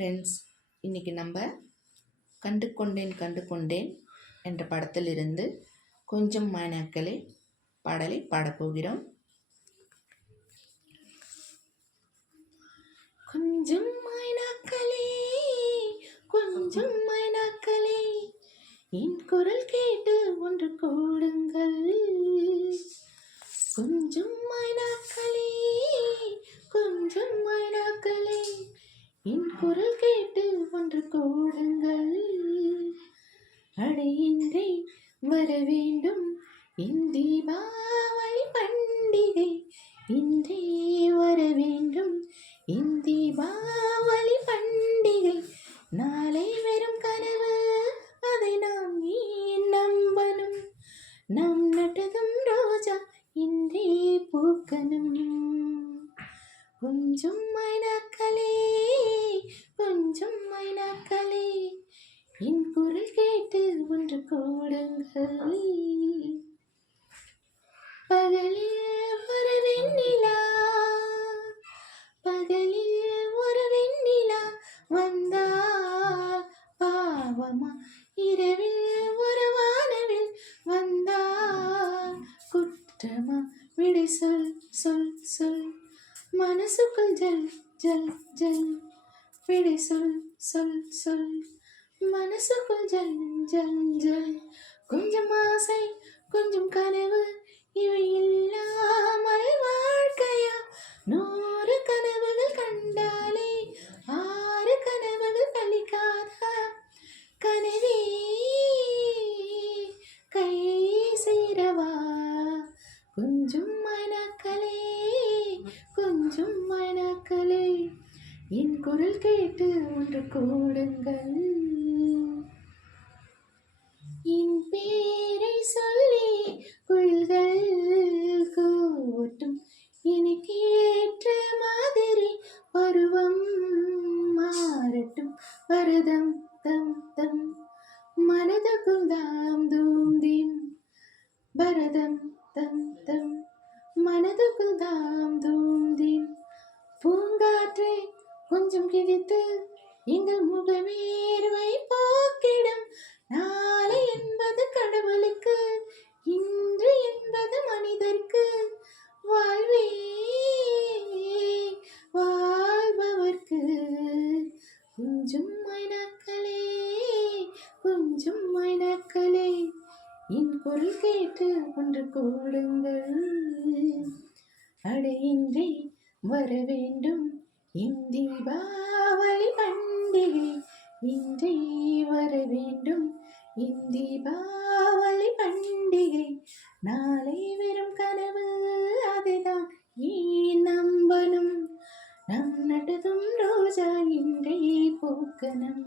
Friends, இன்றைக்கி நம்ம கண்டு கொண்டேன் கண்டு கொண்டேன் என்ற படத்திலிருந்து கொஞ்சம் மைனாக்களே பாடலை பாடப்போகிறோம். கொஞ்சம் மைனாக்களே கொஞ்சம் மைனாக்களே, என் குரல் கேட்டு ஒன்று கூடுங்கள். கொஞ்சம் மைனாக்களே கொஞ்சம் மைனாக்களே, என் குரல் கேட்டு ஒன்று கூடுங்கள். அடையின்றி வர வேண்டும் என் தீபாவளி பண்டிகை, இன்றே வர வேண்டும் என் தீபாவளி பண்டிகை. நாளை வெறும் கனவு, அதை நாம் ஏன் நம்பணும்? நாம் நட்டதும் ரோஜா இன்றே பூக்கணும். கொஞ்சம் மைனாக்களே கொஞ்சம் மைனாக்களே, என் குரல் கேட்டு ஒன்று கூடுங்கள். பகலில் ஒரு வெண்ணிலா, பகலில் ஒரு வெண்ணிலா வந்தால் பாவமா, இரவில் ஒரு வானவில் வந்தால் குற்றமா? விடை சொல் சொல் சொல், மனசுக்குள் ஜல் ஜல் ஜல். விடை சொல் சொல் சொல், மனசுக்குள் ஜல் ஜல் ஜல். கொஞ்சம் ஆசை கொஞ்சம் கனவு, இவை இல்லாமல் வாழ்க்கையா? 100 கனவுகள் கண்டாலே 6 கனவுகள் பலிக்காதா? கனவே கை சேரவா? கொஞ்சம் மைனாக்களே கொஞ்சம் மைனாக்களே, என் குரல் கேட்டு ஒன்று கூடுங்கள். என் பேரை சொல்லி குயில்கள் கூட்டும், எனக்கேற்ற மாதிரி பருவம் மாறட்டும். வரதம் தம் தம் மனதுக்குள் தாம் தூம் தீம், பரதம் தம் தம் மனதுக்குள் தாம் தூம் தீம். பூங்காற்றை கொஞ்சம் கிழித்து எங்கள் முகவேர்வை போக்கிடும். நாளை என்பது கடவுளுக்கு, இன்று என்பது மனிதர்க்கு. வாழ்வே வாழ்பவர்க்கு. கொஞ்சம் மைனாக்களே கொஞ்சம் மைனாக்களே, என் குரல் கேட்டு ஒன்று கூடுங்கள். அடையின்றி வர வேண்டும் என் தீபாவளி பண்டிகை, இன்றே வர வேண்டும் என் தீபாவளி பண்டிகை. நாளை வெறும் கனவு, அதைதான் ஏன் நம்பணும்? நம் நட்டதும் ரோஜா இன்றே பூக்கணும்.